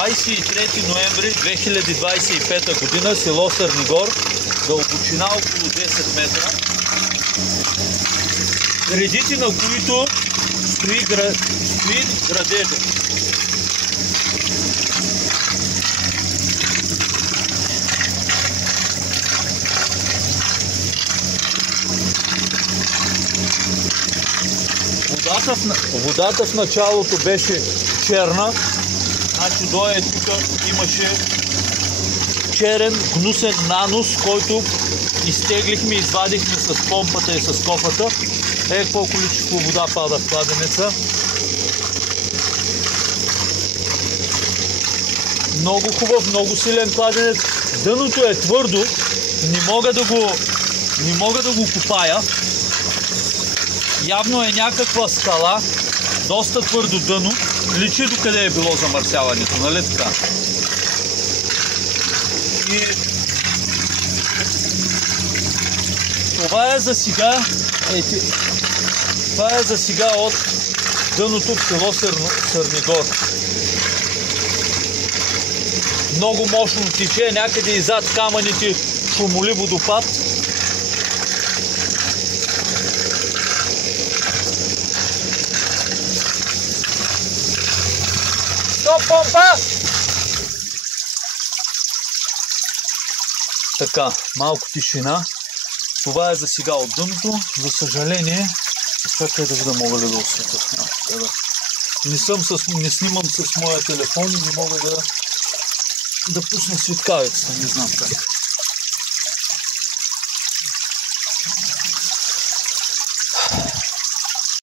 23 ноември 2025 година, село Сърнигор, дълбочина около 10 метра, редите на които стои градежа. Водата в началото беше черна, значи дойде тук имаше черен гнусен нанос, който изтеглихме, извадихме с помпата и с кофата. Какво количество вода пада в кладенеца. Много хубав, много силен кладенец. Дъното е твърдо, не мога да го копая. Явно е някаква скала, доста твърдо дъно. Личи докъде е било замърсяването, нали така? И това е за сега. Това е за сега от дъното в село Сърнигор. Много мощно тече, някъде и зад камъните шумоли водопад. Стоп, помпа! Така, малко тишина. Това е за сега от дъното. За съжаление, чакай да видя мога ли да осветя. Не снимам с моя телефон и не мога да пусна светкавицата, не знам как.